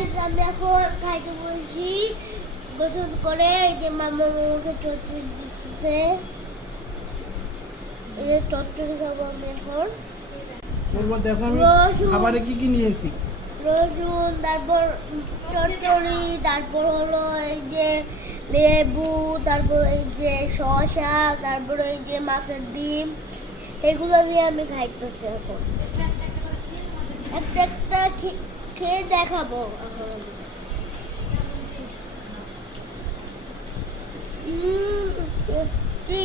guys আমি এখন খাইতে বসি গোসল করে এই যে মামা আমাকে চটচড়ি দিচ্ছে এই যে চটচড়ি খাবো আমি এখন বলবো দেখো আমি খাবারে কি কি নিয়েছি রসুন তারপর চটচড়ি তারপর হলো এই যে লেবু তারপর এই যে শসা তারপর এই যে মাছের ডিম এগুলো দিয়ে আমি খাইতেছি এখন একটা একটা খেয়ে দেখাবো এখন টেস্টি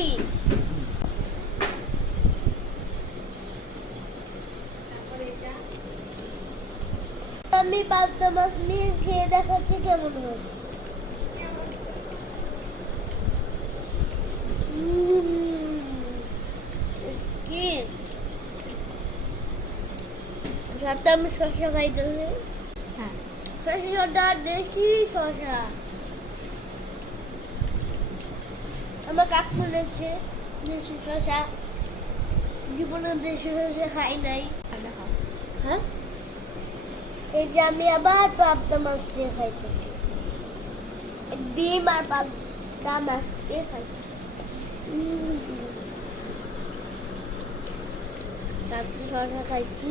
আমি পাবদা মাছ নিয়ে খেয়ে দেখাচ্ছি কেমন হয়েছে কি সাথে আমি শসা খাইতেছি হ্যাঁ শসাটা দেশি শসা আমার কাকু বলেছে দেশি শসা জীবনে দেশি শসা খাই নাই হ্যাঁ এই যে আমি আবার পাবদা মাছ দিয়ে খাইতেছি ডিম আর পাবদা মাছ দিয়ে খাইতেছি সাথে শসা খাইছি